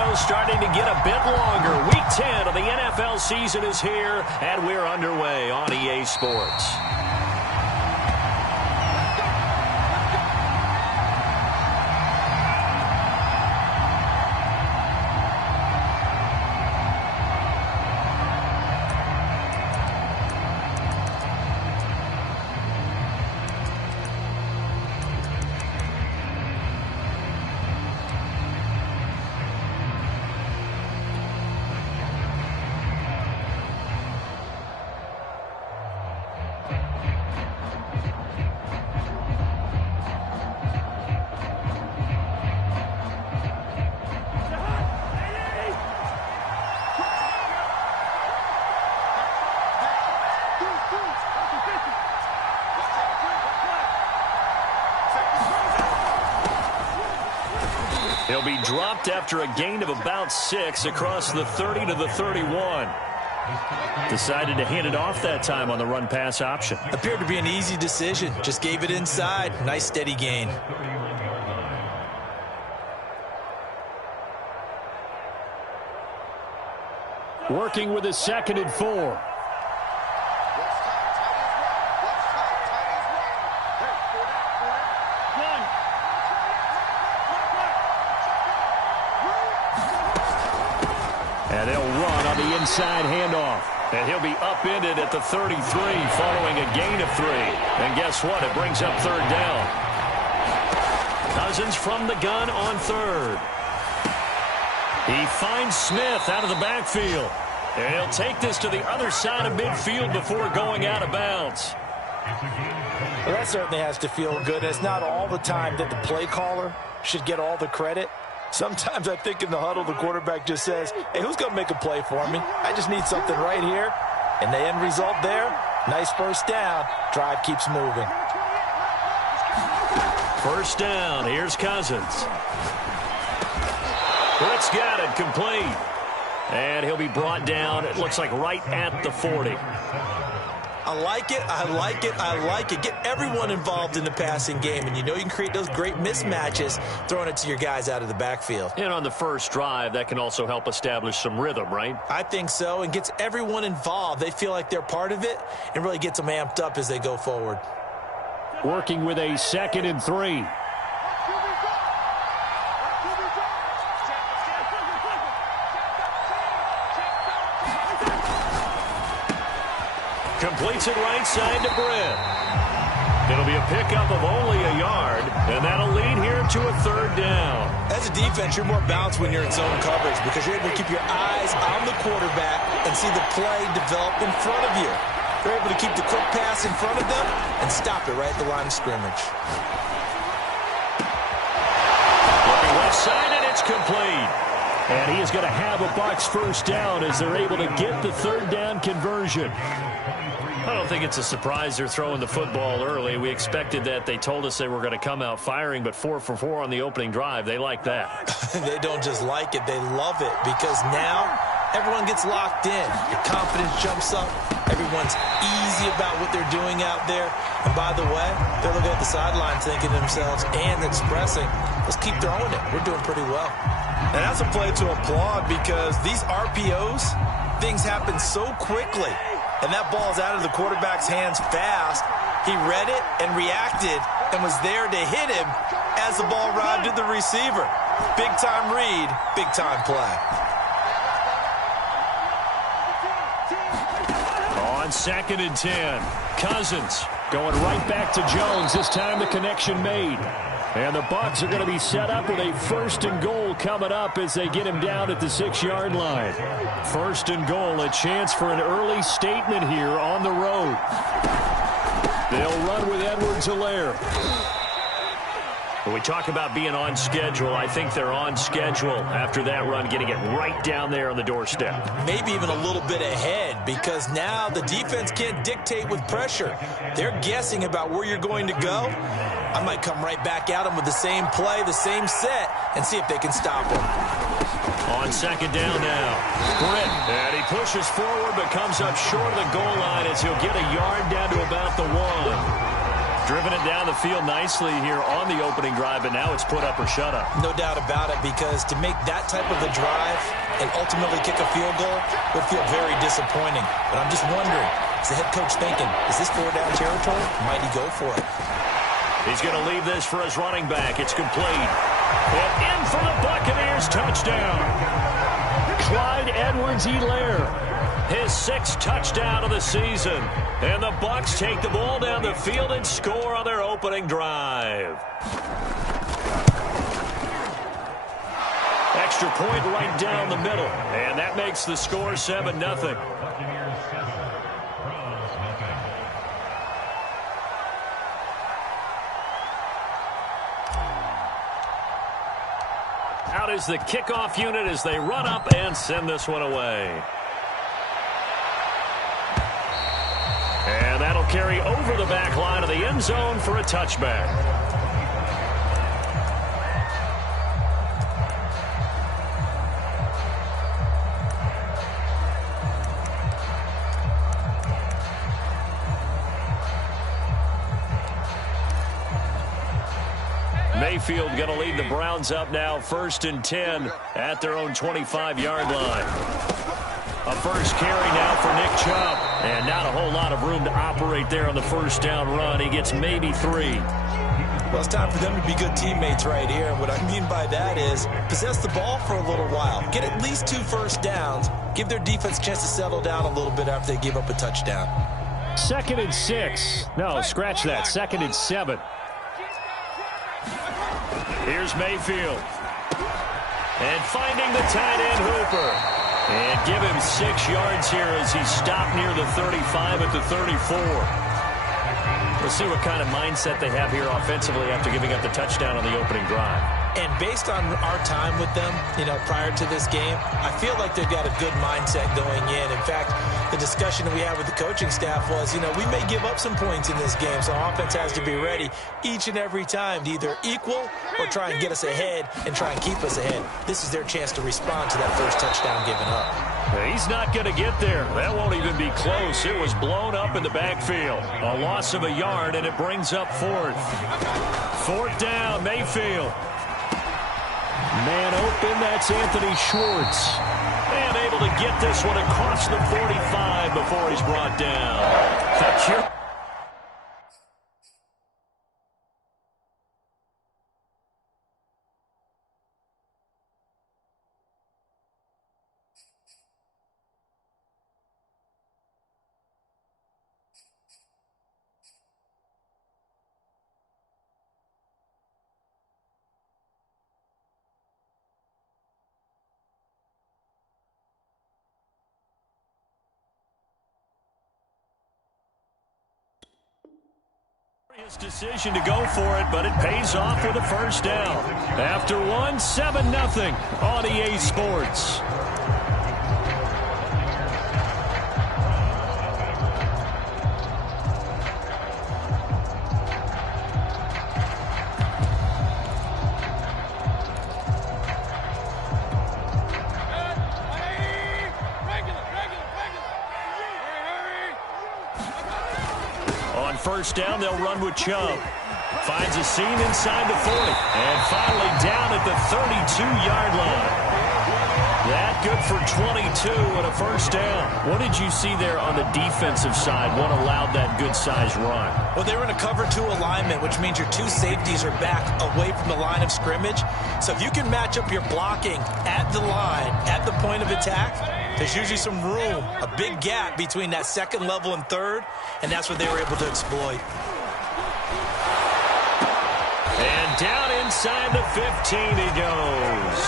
shadow starting to get a bit longer. Week 10 of the NFL season is here, and we're underway on EA Sports. He'll be dropped after a gain of about 6 across the 30 to the 31. Decided to hand it off that time on the run-pass option. Appeared to be an easy decision. Just gave it inside. Nice steady gain. Working with a 2nd and 4. And they'll run on the inside handoff. And he'll be upended at the 33 following a gain of 3. And guess what? It brings up 3rd down. Cousins from the gun on 3rd. He finds Smith out of the backfield. And he'll take this to the other side of midfield before going out of bounds. Well, that certainly has to feel good. It's not all the time that the play caller should get all the credit. Sometimes I think in the huddle, the quarterback just says, hey, who's going to make a play for me? I just need something right here. And the end result there, nice first down. Drive keeps moving. First down. Here's Cousins. Britt's got it complete. And he'll be brought down, it looks like right at the 40. I like it, I like it, I like it. Get everyone involved in the passing game, and you know you can create those great mismatches throwing it to your guys out of the backfield. And on the first drive, that can also help establish some rhythm, right? I think so, and gets everyone involved. They feel like they're part of it and really gets them amped up as they go forward. Working with a 2nd and 3. Completes it right side to Britt. It'll be a pickup of only a yard, and that'll lead here to a 3rd down. As a defense, you're more balanced when you're in zone coverage because you're able to keep your eyes on the quarterback and see the play develop in front of you. You're able to keep the quick pass in front of them and stop it right at the line of scrimmage. Looking left side, and it's complete. And he is going to have a Bucs first down as they're able to get the 3rd down conversion. I don't think it's a surprise they're throwing the football early. We expected that. They told us they were going to come out firing, but 4 for 4 on the opening drive. They like that. They don't just like it. They love it because now everyone gets locked in. Your confidence jumps up. Everyone's easy about what they're doing out there. And by the way, they're looking at the sideline thinking to themselves and expressing, let's keep throwing it. We're doing pretty well. And that's a play to applaud because these RPOs, things happen so quickly. And that ball's out of the quarterback's hands fast. He read it and reacted and was there to hit him as the ball arrived at the receiver. Big-time read, big-time play. On 2nd and 10, Cousins going right back to Jones. This time the connection made. And the Bucs are going to be set up with a 1st and goal coming up as they get him down at the 6-yard line. 1st and goal, a chance for an early statement here on the road. They'll run with Edwards-Helaire. When we talk about being on schedule, I think they're on schedule after that run, getting it right down there on the doorstep. Maybe even a little bit ahead because now the defense can't dictate with pressure. They're guessing about where you're going to go. I might come right back at them with the same play, the same set, and see if they can stop him. On 2nd down now, Britt, and he pushes forward but comes up short of the goal line as he'll get a yard down to about the 1. driven it down the field nicely here on the opening drive, and now it's put up or shut up. No doubt about it, because to make that type of a drive and ultimately kick a field goal would feel very disappointing. But I'm just wondering, is the head coach thinking, is this 4-down territory? Might he go for it? He's going to leave this for his running back. It's complete. And in for the Buccaneers, touchdown. Clyde Edwards-Helaire, his 6th touchdown of the season. And the Bucs take the ball down the field and score on their opening drive. Extra point right down the middle. And that makes the score 7-0. Out is the kickoff unit as they run up and send this one away. And that'll carry over the back line of the end zone for a touchback. Mayfield going to lead the Browns up now, 1st and 10 at their own 25-yard line. A first carry now for Nick Chubb. And not a whole lot of room to operate there on the first down run. He gets maybe 3. Well, it's time for them to be good teammates right here. And what I mean by that is possess the ball for a little while. Get at least 2 first downs. Give their defense a chance to settle down a little bit after they give up a touchdown. 2nd and 6. No, scratch that. 2nd and 7. Here's Mayfield. And finding the tight end Hooper. And give him 6 yards here as he stopped near the 35 at the 34. We'll see what kind of mindset they have here offensively after giving up the touchdown on the opening drive. And based on our time with them, prior to this game, I feel like they've got a good mindset going in. In fact, the discussion that we had with the coaching staff was, we may give up some points in this game, so offense has to be ready each and every time to either equal or try and get us ahead and try and keep us ahead. This is their chance to respond to that first touchdown given up. He's not going to get there. That won't even be close. It was blown up in the backfield. A loss of a yard, and it brings up 4th. 4th down, Mayfield. Man open, that's Anthony Schwartz. And able to get this one across the 45 before he's brought down. His decision to go for it, but it pays off with a first down. After 1, 7-0 on EA Sports. First down, they'll run with Chubb. Finds a seam inside the 40. And finally down at the 32-yard line. That good for 22 and a first down. What did you see there on the defensive side? What allowed that good-sized run? Well, they were in a cover 2 alignment, which means your 2 safeties are back away from the line of scrimmage. So if you can match up your blocking at the line, at the point of attack, there's usually some room, a big gap between that 2nd level and 3rd, and that's what they were able to exploit. And down inside the 15 he goes.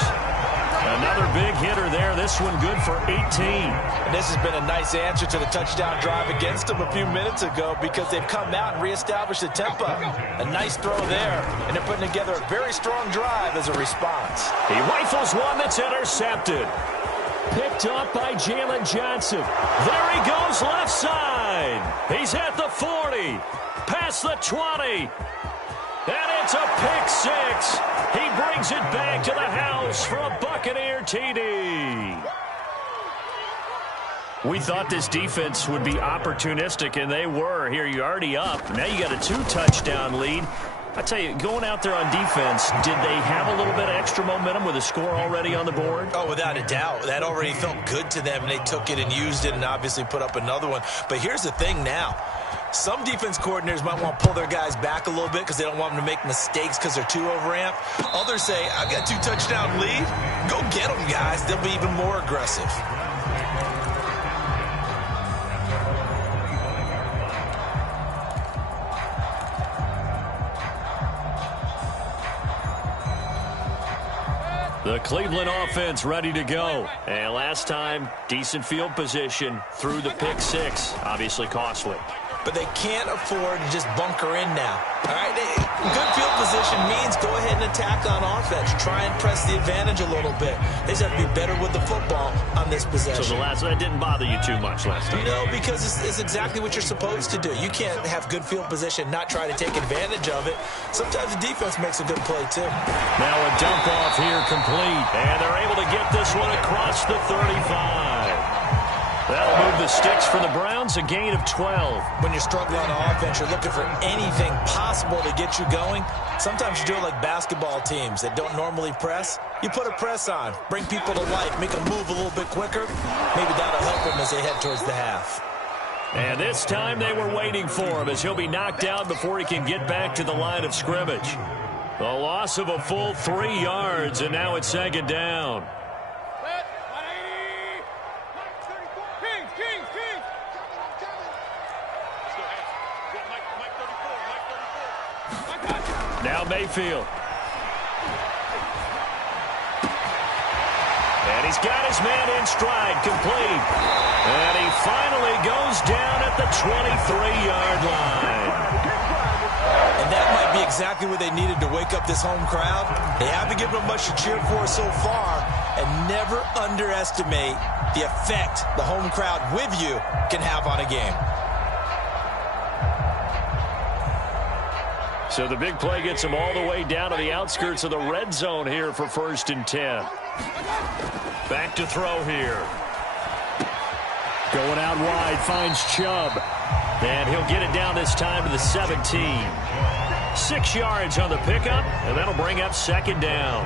Another big hitter there. This one good for 18. And this has been a nice answer to the touchdown drive against them a few minutes ago because they've come out and reestablished the tempo. A nice throw there, and they're putting together a very strong drive as a response. He rifles one that's intercepted. Picked up by Jalen Johnson. There he goes left side. He's at the 40. Past the 20. And it's a pick 6. He brings it back to the house for a Buccaneer TD. We thought this defense would be opportunistic, and they were. Here, you're already up. Now you got a 2-touchdown lead. I tell you, going out there on defense, did they have a little bit of extra momentum with a score already on the board? Oh, without a doubt. That already felt good to them, and they took it and used it and obviously put up another one. But here's the thing now. Some defense coordinators might want to pull their guys back a little bit because they don't want them to make mistakes because they're too overamped. Others say, I've got a 2-touchdown lead. Go get them, guys. They'll be even more aggressive. The Cleveland offense ready to go. And last time, decent field position through the pick six. Obviously costly. But they can't afford to just bunker in now. All right, good field position means go ahead and attack on offense. Try and press the advantage a little bit. They just have to be better with the football on this possession. So that didn't bother you too much last time? No, because it's exactly what you're supposed to do. You can't have good field position, not try to take advantage of it. Sometimes the defense makes a good play, too. Now a dump off here complete. And they're able to get this one across the 35. That'll move the sticks for the Browns, a gain of 12. When you're struggling on offense, you're looking for anything possible to get you going. Sometimes you do it like basketball teams that don't normally press. You put a press on, bring people to life, make them move a little bit quicker. Maybe that'll help them as they head towards the half. And this time they were waiting for him as he'll be knocked out before he can get back to the line of scrimmage. The loss of a full 3 yards, and now it's second down. Now Mayfield. And he's got his man in stride, complete. And he finally goes down at the 23-yard line. And that might be exactly what they needed to wake up this home crowd. They haven't given them much to cheer for so far, and never underestimate the effect the home crowd with you can have on a game. So the big play gets him all the way down to the outskirts of the red zone here for 1st and 10. Back to throw here. Going out wide, finds Chubb. And he'll get it down this time to the 17. 6 yards on the pickup, and that'll bring up second down.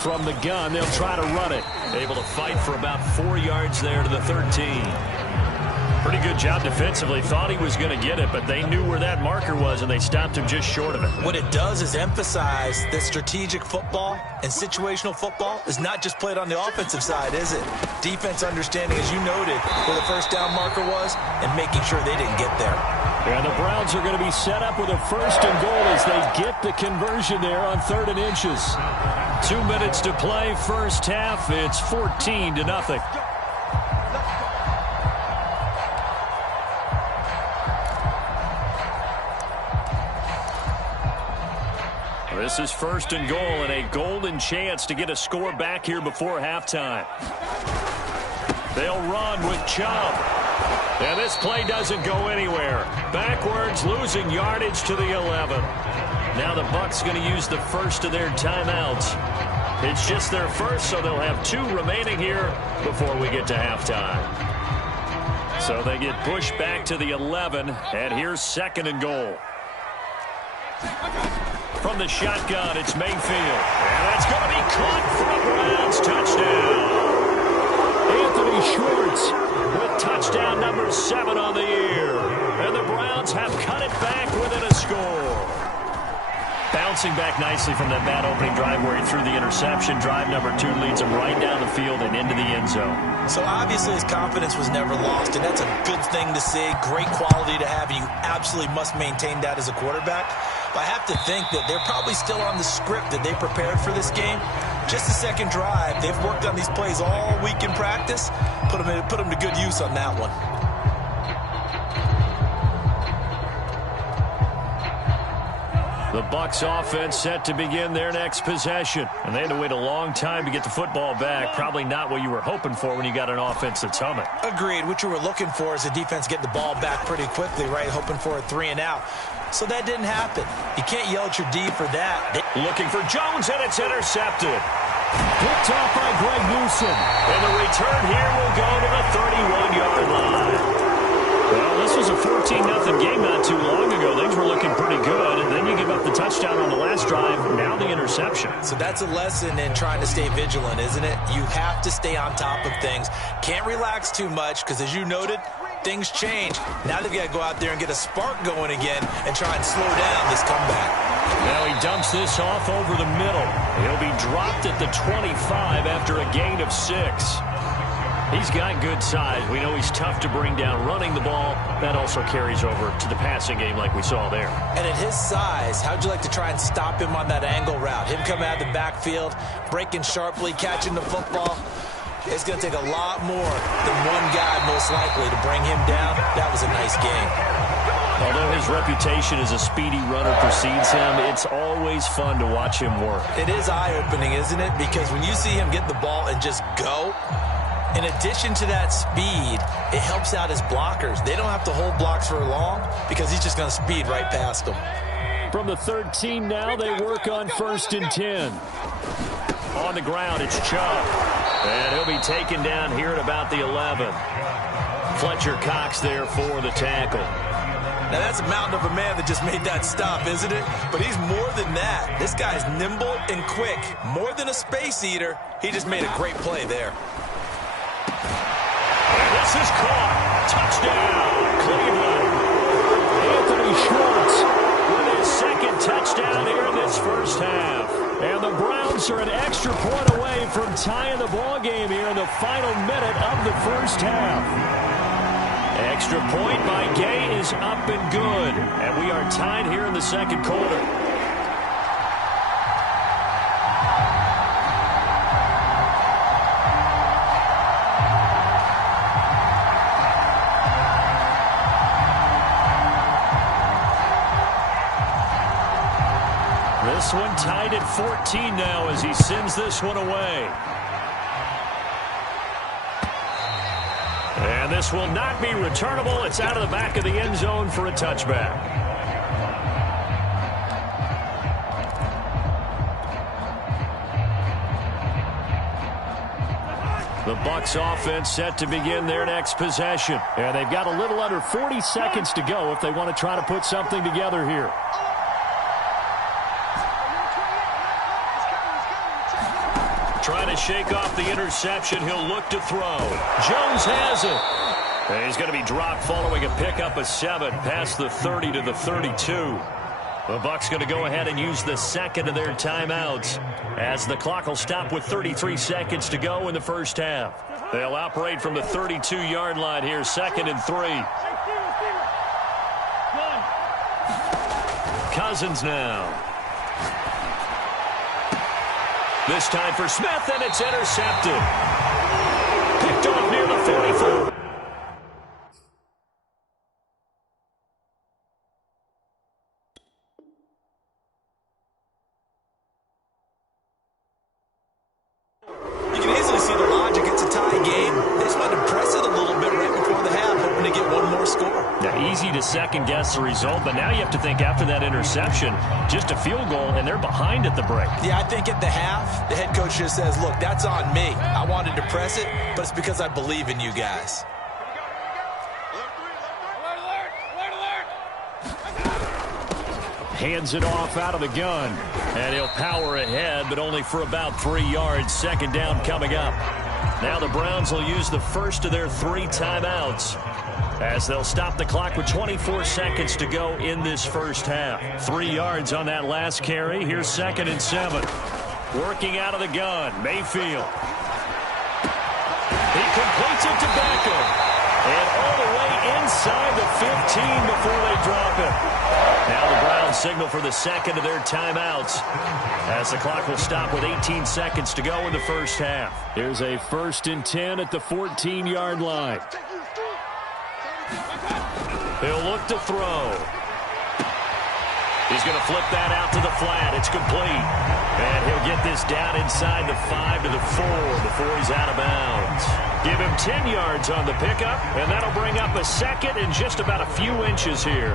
From the gun, they'll try to run it. Able to fight for about 4 yards there to the 13. Pretty good job defensively. Thought he was going to get it, but they knew where that marker was, and they stopped him just short of it. What it does is emphasize that strategic football and situational football is not just played on the offensive side, is it? Defense understanding, as you noted, where the first down marker was and making sure they didn't get there. And the Browns are going to be set up with a 1st and goal as they get the conversion there on 3rd and inches. 2 minutes to play, first half. It's 14-0. This is 1st and goal and a golden chance to get a score back here before halftime. They'll run with Chubb. And this play doesn't go anywhere. Backwards, losing yardage to the 11. Now the Bucs going to use the first of their timeouts. It's just their first, so they'll have 2 remaining here before we get to halftime. So they get pushed back to the 11, and here's 2nd and goal. From the shotgun, it's Mayfield. And that's going to be caught for a Browns touchdown. Anthony Schwartz with touchdown number 7 on the year. And the Browns have cut it back within a score. Bouncing back nicely from that bad opening drive where he threw the interception. Drive number 2 leads him right down the field and into the end zone. So obviously his confidence was never lost, and that's a good thing to see. Great quality to have, and you absolutely must maintain that as a quarterback. But I have to think that they're probably still on the script that they prepared for this game. Just the second drive. They've worked on these plays all week in practice. Put them to good use on that one. The Bucs offense set to begin their next possession. And they had to wait a long time to get the football back. Probably not what you were hoping for when you got an offense that's humming. Agreed. What you were looking for is the defense get the ball back pretty quickly, right? Hoping for a 3 and out. So that didn't happen. You can't yell at your D for that. Looking for Jones, and it's intercepted. Picked off by Greg Newsom. And the return here will go to the 31-yard line. Well, this was a 14-0 game not too long ago. Things were looking pretty good, and then you give up the touchdown on the last drive, now the interception. So that's a lesson in trying to stay vigilant, isn't it? You have to stay on top of things. Can't relax too much because, as you noted, things change. Now they've got to go out there and get a spark going again and try and slow down this comeback. Now he dumps this off over the middle. He'll be dropped at the 25 after a gain of 6. He's got good size. We know he's tough to bring down running the ball. That also carries over to the passing game like we saw there. And at his size, how'd you like to try and stop him on that angle route? Him coming out of the backfield, breaking sharply, catching the football. It's going to take a lot more than one guy, most likely, to bring him down. That was a nice game. Although his reputation as a speedy runner precedes him, it's always fun to watch him work. It is eye-opening, isn't it? Because when you see him get the ball and just go, in addition to that speed, it helps out his blockers. They don't have to hold blocks for long because he's just going to speed right past them. From the 13 now, they work on 1st and 10. On the ground, it's Chubb. And he'll be taken down here at about the 11. Fletcher Cox there for the tackle. Now, that's a mountain of a man that just made that stop, isn't it? But he's more than that. This guy's nimble and quick. More than a space eater. He just made a great play there. And this is caught. Touchdown, Cleveland. Anthony Schwartz with his second touchdown here in this first half. And the Browns are an extra point away from tying the ball game here in the final minute of the first half. Extra point by Gay is up and good. And we are tied here in the second quarter. This one tied at 14 now as he sends this one away. And this will not be returnable. It's out of the back of the end zone for a touchback. The Bucs offense set to begin their next possession. And they've got a little under 40 seconds to go if they want to try to put something together here. Trying to shake off the interception. He'll look to throw. Jones has it. And he's going to be dropped following a pickup of 7 past the 30 to the 32. The Bucs going to go ahead and use the second of their timeouts as the clock will stop with 33 seconds to go in the first half. They'll operate from the 32-yard line here, 2nd and 3. Cousins now. This time for Smith, and it's intercepted. Picked off near the 44. You can easily see the logic. It's a tie game. They just wanted to press it a little bit right before the half, hoping to get one more score. Now, easy to second-guess the result, but now you have to think after that interception, just a field goal, and they're behind at the break. Yeah, I think at the half, the head coach just says, look, that's on me. I wanted to press it, but it's because I believe in you guys. Hands it off out of the gun, and he'll power ahead, but only for about 3 yards. 2nd down coming up. Now the Browns will use the first of their 3 timeouts as they'll stop the clock with 24 seconds to go in this first half. 3 yards on that last carry. Here's 2nd and 7. Working out of the gun, Mayfield. He completes it to Beckham. And all the way inside the 15 before they drop it. Now the Browns signal for the second of their timeouts as the clock will stop with 18 seconds to go in the first half. Here's a 1st and 10 at the 14-yard line. He'll look to throw. He's going to flip that out to the flat. It's complete. And he'll get this down inside the 5 to the 4 before he's out of bounds. Give him 10 yards on the pickup, and that'll bring up a 2nd and just about a few inches here.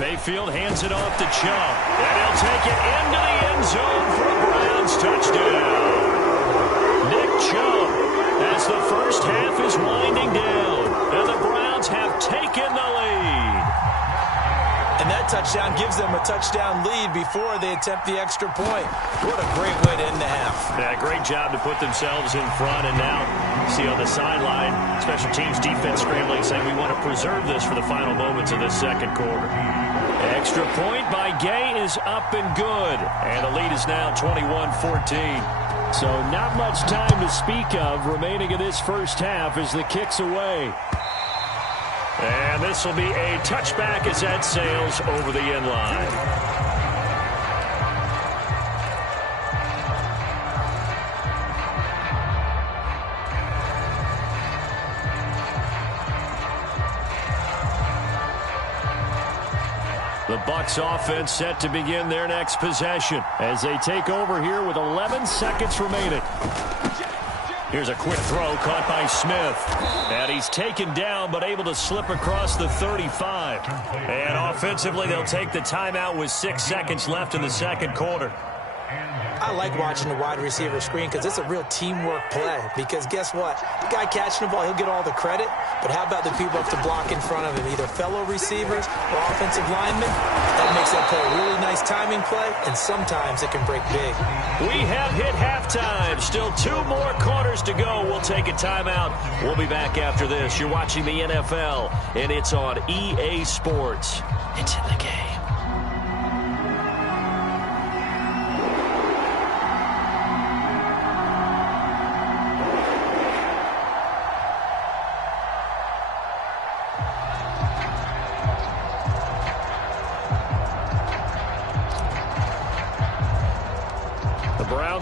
Mayfield hands it off to Chubb. And he'll take it into the end zone for a Browns touchdown. Nick Chubb, as the first half is winding down, and the Browns have taken the lead. And that touchdown gives them a touchdown lead before they attempt the extra point. What a great way to end the half. Yeah, great job to put themselves in front. And now, see on the sideline, special teams defense scrambling, saying we want to preserve this for the final moments of this second quarter. Extra point by Gay is up and good. And the lead is now 21-14. So not much time to speak of remaining in this first half as the kick's away. And this will be a touchback as that sails over the end line. The Bucs offense set to begin their next possession as they take over here with 11 seconds remaining. Here's a quick throw caught by Smith. And he's taken down but able to slip across the 35. And offensively, they'll take the timeout with 6 seconds left in the second quarter. I like watching the wide receiver screen because it's a real teamwork play. Because guess what? The guy catching the ball, he'll get all the credit. But how about the people up to block in front of him, either fellow receivers or offensive linemen? That makes that play a really nice timing play, and sometimes it can break big. We have hit halftime. Still 2 more quarters to go. We'll take a timeout. We'll be back after this. You're watching the NFL, and it's on EA Sports. It's in the game.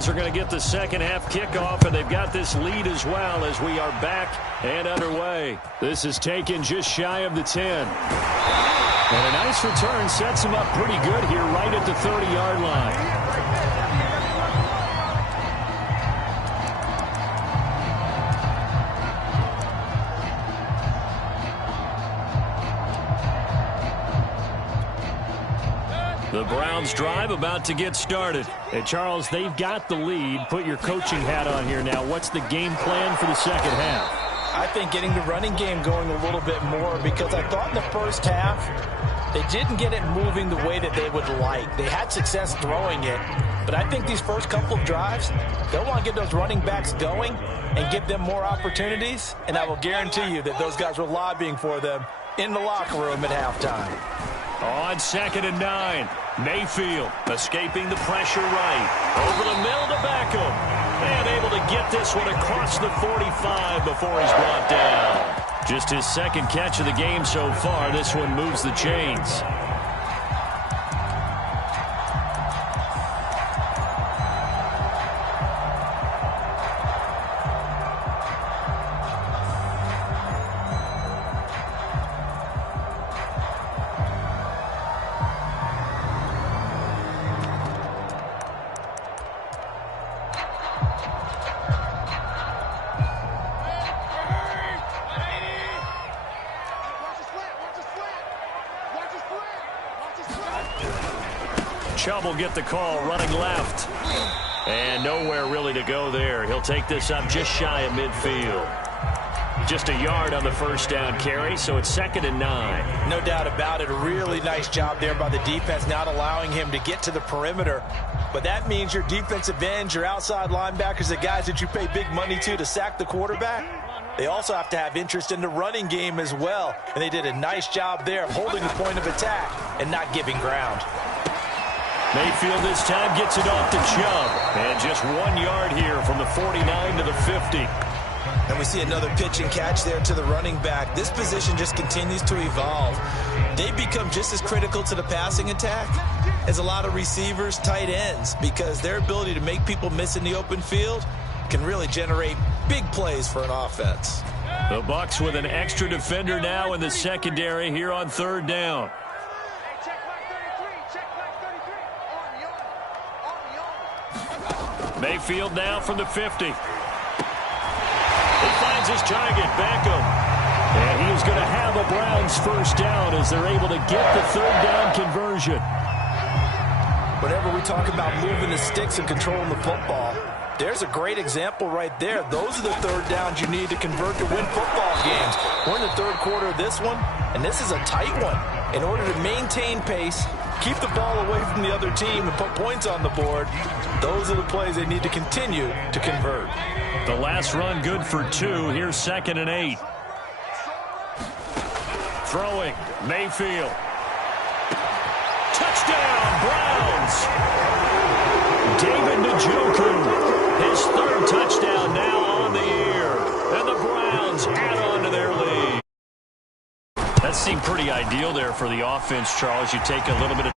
Are going to get the second half kickoff, and they've got this lead as well as we are back and underway. This is taken just shy of the 10. And a nice return sets them up pretty good here right at the 30-yard line. The Browns drive about to get started. And Charles, they've got the lead. Put your coaching hat on here now. What's the game plan for the second half? I think getting the running game going a little bit more, because I thought in the first half they didn't get it moving the way that they would like. They had success throwing it, but I think these first couple of drives, they'll want to get those running backs going and give them more opportunities, and I will guarantee you that those guys were lobbying for them in the locker room at halftime. On 2nd and 9, Mayfield escaping the pressure right. Over the middle to Beckham. And able to get this one across the 45 before he's brought down. Just his second catch of the game so far. This one moves the chains. Chubb will get the call running left. And nowhere really to go there. He'll take this up just shy of midfield. Just a yard on the first down carry, so it's 2nd and 9. No doubt about it. A really nice job there by the defense, not allowing him to get to the perimeter. But that means your defensive ends, your outside linebackers, the guys that you pay big money to sack the quarterback, they also have to have interest in the running game as well. And they did a nice job there of holding the point of attack and not giving ground. Mayfield this time gets it off to Chubb. And just 1 yard here from the 49 to the 50. And we see another pitch and catch there to the running back. This position just continues to evolve. They become just as critical to the passing attack as a lot of receivers, tight ends, because their ability to make people miss in the open field can really generate big plays for an offense. The Bucs with an extra defender now in the secondary here on 3rd down. Mayfield now from the 50. He finds his target, Beckham. And he is going to have a Browns nice first down as they're able to get the third down conversion. Whenever we talk about moving the sticks and controlling the football, there's a great example right there. Those are the third downs you need to convert to win football games. We're in the third quarter of this one, and this is a tight one. In order to maintain pace, keep the ball away from the other team, and put points on the board, those are the plays they need to continue to convert. The last run good for 2. Here's 2nd and 8. Throwing, Mayfield. Touchdown, Browns. David Njoku, his 3rd touchdown now on the year. And the Browns add on to their lead. That seemed pretty ideal there for the offense, Charles. You take a little bit of